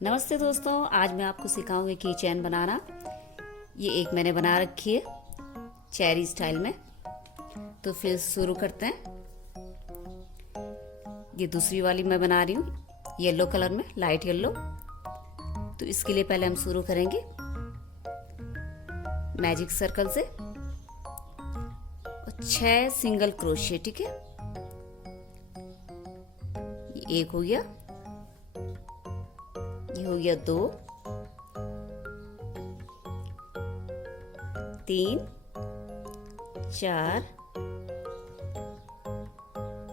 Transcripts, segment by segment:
नमस्ते दोस्तों, आज मैं आपको सिखाऊंगी की चैन बनाना। ये एक मैंने बना रखी है चेरी स्टाइल में। तो फिर शुरू करते हैं। ये दूसरी वाली मैं बना रही हूँ येलो कलर में, लाइट येलो। तो इसके लिए पहले हम शुरू करेंगे मैजिक सर्कल से और 6 सिंगल क्रोशिया। ठीक है, ये एक हो गया, ये हो गया 2, 3, 4,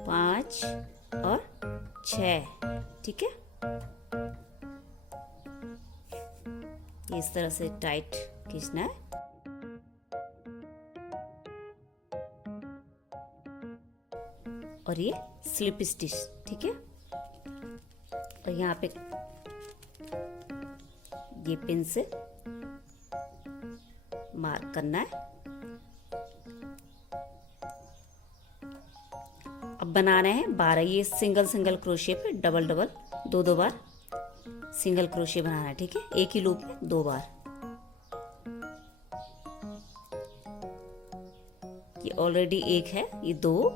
5 और 6। ठीक है, इस तरह से टाइट खींचना है। और ये स्लिप स्टिच। ठीक है, और यहाँ पे ये पिन से मार्क करना है। अब बनाना है 12। ये सिंगल क्रोशिया पे डबल दो बार सिंगल क्रोशिया बनाना है। ठीक है, एक ही लूप में 2 बार। ये ऑलरेडी एक है, ये 2,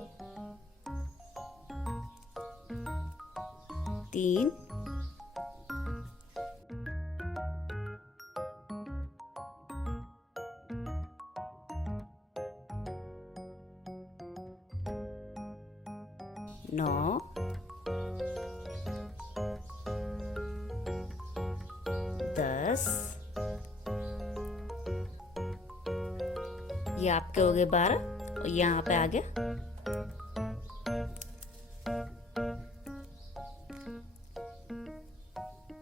3, 9, 10। ये आपके हो गए 12 और यहाँ पे आ गया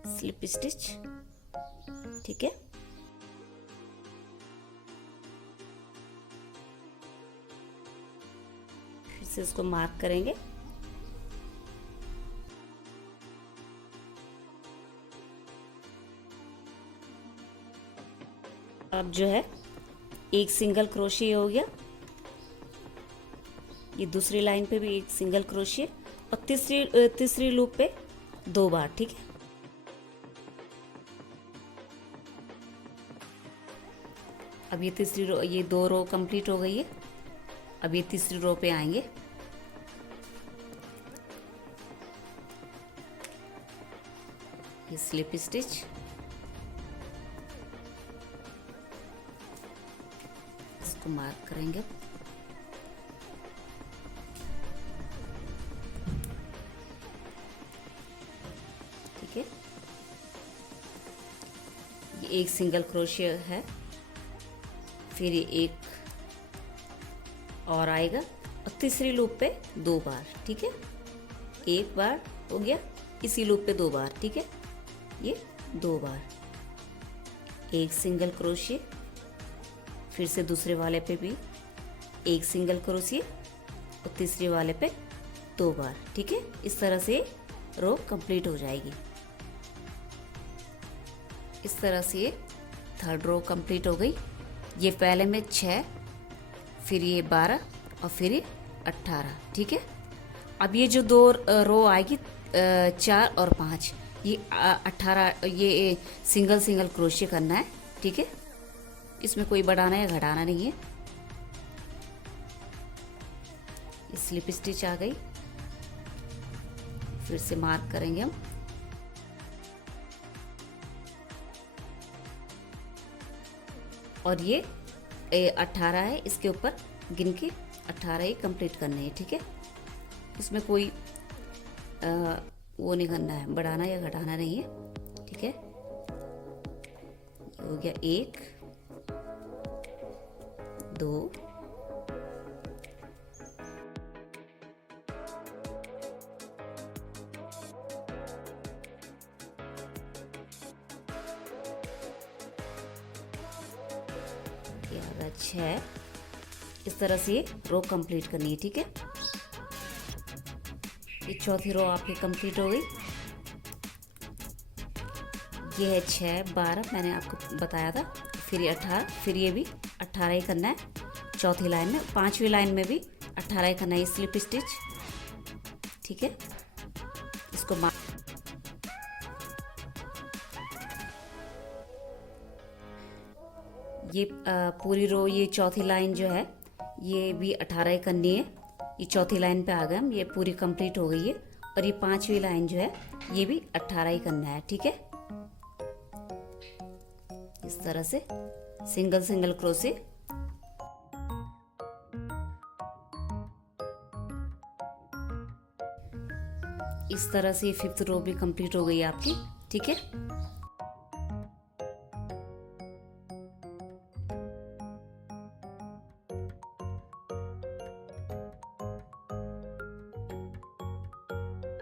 'स्लिप स्टिच'। ठीक है, फिर से इसको मार्क करेंगे। अब जो है एक सिंगल क्रोशिया हो गया, ये दूसरी लाइन पे भी एक सिंगल क्रोशिया और तीसरी लूप पे 2 बार। ठीक है, अब ये तीसरी रो, ये 2 रो कंप्लीट हो गई है। अब ये तीसरी रो पे आएंगे। ये स्लिप स्टिच, इसको मार्क करेंगे। ठीक है, ये एक सिंगल क्रोशिया है, फिर ये एक और आएगा और तीसरी लूप पे 2 बार। ठीक है, एक बार हो गया, इसी लूप पे 2 बार। ठीक है, ये 2 बार, एक सिंगल क्रोशिया, फिर से दूसरे वाले पे भी एक सिंगल क्रोशिया और तीसरे वाले पे 2 बार। ठीक है, इस तरह से रो कंप्लीट हो जाएगी। इस तरह से ये थर्ड रो कंप्लीट हो गई। ये पहले में 6, फिर ये 12 और फिर ये 18। ठीक है, अब ये जो 2 रो आएगी 4 और 5, ये 18, ये सिंगल क्रोशिया करना है। ठीक है, इसमें कोई बढ़ाना या घटाना नहीं है। स्लिप स्टिच आ गई, फिर से मार्क करेंगे हम। और ये 18 है, इसके ऊपर गिन के 18 ही कंप्लीट करने हैं। ठीक है, इसमें कोई वो नहीं करना है, बढ़ाना या घटाना नहीं है। ठीक है, ये हो गया 1, 2, 6। इस तरह से ये रो कंप्लीट करनी है। ठीक है, ये चौथी रो आपकी कंप्लीट हो गई। ये है 6, 12 मैंने आपको बताया था, फिर ये 18, फिर ये भी 18 ही करना है। चौथी लाइन में, 5वीं लाइन में भी 18 ही करना है, स्लिप स्टिच। ठीक है, इसको ये पूरी रो, ये चौथी लाइन जो है ये भी 18 ही करनी है। ये चौथी लाइन पे आ गए हम, ये पूरी कंप्लीट हो गई है। और ये 5वीं लाइन जो है ये भी 18 ही करना है, ठीक है। इस तरह से सिंगल सिंगल क्रोशे। इस तरह से ये 5th रो भी कंप्लीट हो गई आपकी, ठीक है।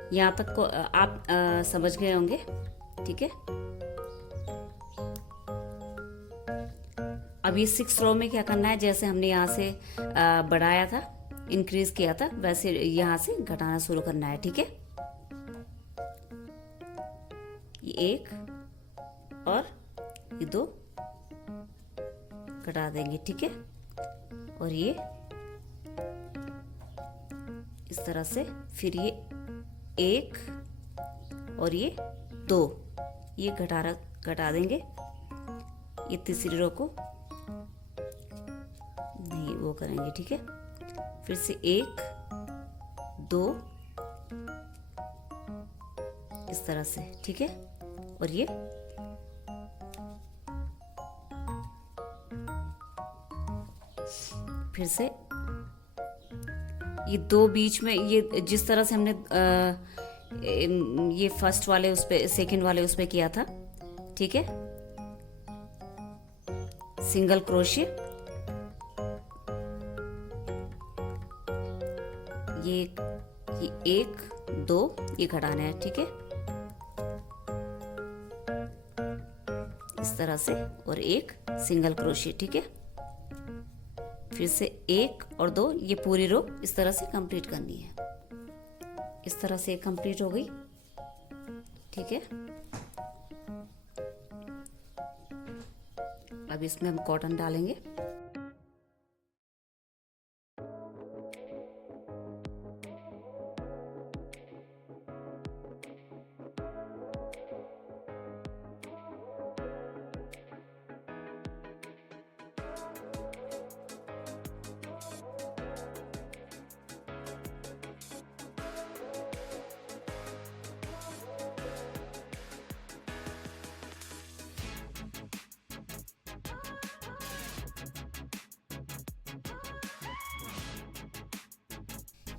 यहाँ तक को आप समझ गए होंगे, ठीक है। अब ये 6th रो में क्या करना है, जैसे हमने यहाँ से बढ़ाया था, इंक्रीज किया था, वैसे यहाँ से घटाना शुरू करना है, ठीक है। ये 1 और ये 2 घटा देंगे, ठीक है। और ये इस तरह से, फिर ये 1 और ये 2 ये घटा देंगे। ये तीसरी रो को नहीं वो करेंगे, ठीक है। फिर से 1 2 इस तरह से, ठीक है। और ये फिर से ये 2 बीच में, ये जिस तरह से हमने ये फर्स्ट वाले उस पे, सेकंड वाले उस पे किया था, ठीक है। सिंगल क्रोशे, ये 1 2 ये घटाना है, ठीक है। इस तरह से, और 1 सिंगल क्रोशे, ठीक है। फिर से 1 और 2 ये पूरी रो इस तरह से कंप्लीट करनी है। इस तरह से कंप्लीट हो गई, ठीक है। अब इसमें हम कॉटन डालेंगे।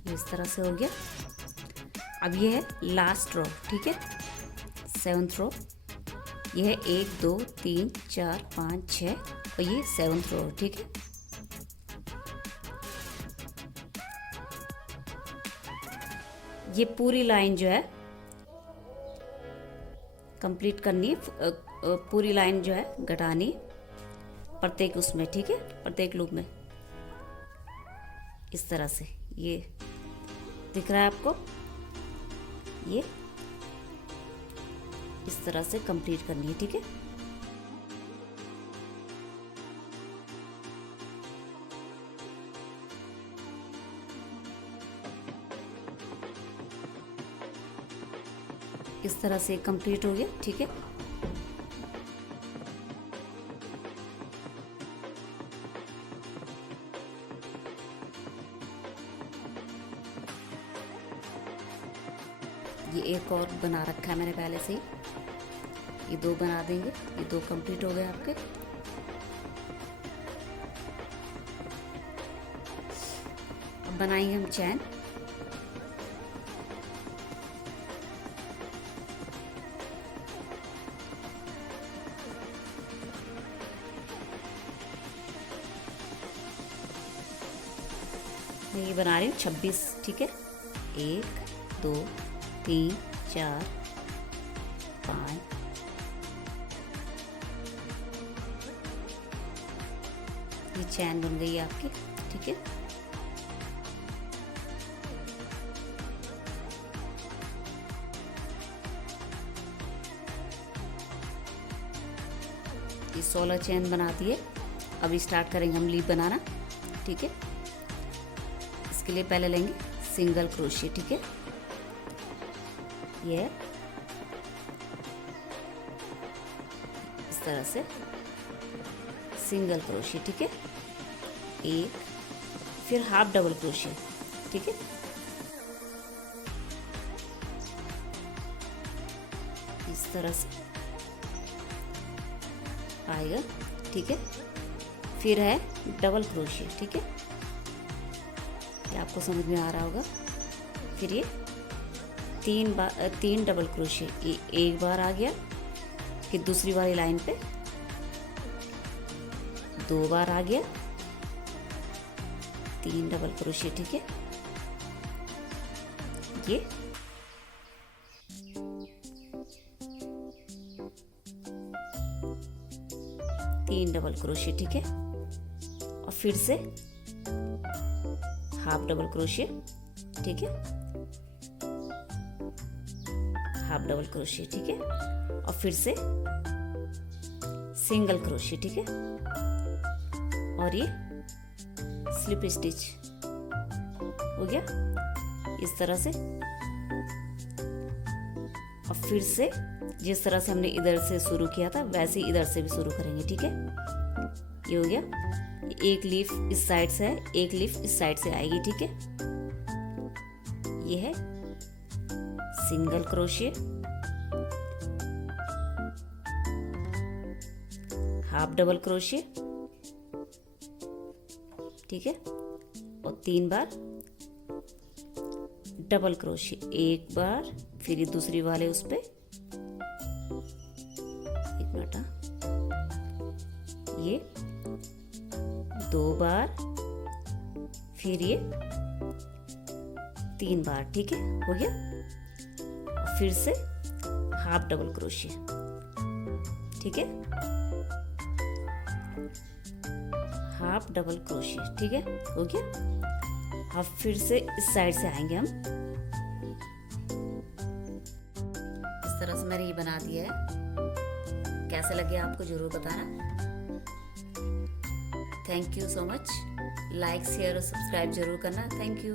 इस तरह से हो गया। अब ये है लास्ट रो, ठीक है, 7th रो। ये है 1 2 3 4 5 6 और ये 7th रो, ठीक है। ये पूरी लाइन जो है कंप्लीट करनी है, पूरी लाइन जो है घटानी प्रत्येक उसमें, ठीक है, प्रत्येक लूप में। इस तरह से ये दिख रहा है आपको, ये इस तरह से कंप्लीट करनी है, ठीक है। इस तरह से कंप्लीट हो गया, ठीक है। ये एक और बना रखा है मैंने पहले से ही, ये 2 बना देंगे। ये 2 कंप्लीट हो गए आपके। अब बनाएंगे हम चैन। मैं ये बना रही हूँ 26, ठीक है। 1 2 3 4 5 ये चैन बन गई आपकी, ठीक है। ये 16 चैन बनाती है। अब स्टार्ट करेंगे हम लीफ बनाना, ठीक है। इसके लिए पहले लेंगे सिंगल क्रोशिया, ठीक है। ये इस तरह से सिंगल क्रोशिया, ठीक है, एक, फिर हाफ डबल क्रोशिया, ठीक है, इस तरह से आएगा, ठीक है। फिर है डबल क्रोशिया, ठीक है, ये आपको समझ में आ रहा होगा। फिर ये तीन डबल क्रोशिया, ये एक बार आ गया, फिर दूसरी वाली लाइन पे 2 बार आ गया, 3 डबल क्रोशिया, ठीक है, ये 3 डबल क्रोशिया, ठीक है, और फिर से हाफ डबल क्रोशिया, ठीक है, हाफ डबल क्रोशिया, ठीक है, और फिर से सिंगल क्रोशिया, ठीक है, और ये स्लिप स्टिच हो गया इस तरह से। और फिर से जिस तरह से हमने इधर से शुरू किया था वैसे ही इधर से भी शुरू करेंगे, ठीक है। ये हो गया, एक लीफ इस साइड से है, एक लीफ इस साइड से आएगी, ठीक है। ये है single crochet, half double crochet, ठीक है, और 3 बार डबल क्रोशिया, एक बार, फिर दूसरी वाले उस पे, एक मिनट, ये 2 बार, फिर ये 3 बार, ठीक है, हो गया। फिर से हाफ डबल क्रोशिया, ठीक है, हाफ डबल क्रोशिया, ठीक है, हो गया। अब फिर से इस साइड से आएंगे हम, इस तरह से मैंने ये बना दिया है। कैसे लगे आपको जरूर बताना। Thank you so much. Like share और सब्सक्राइब जरूर करना। Thank you.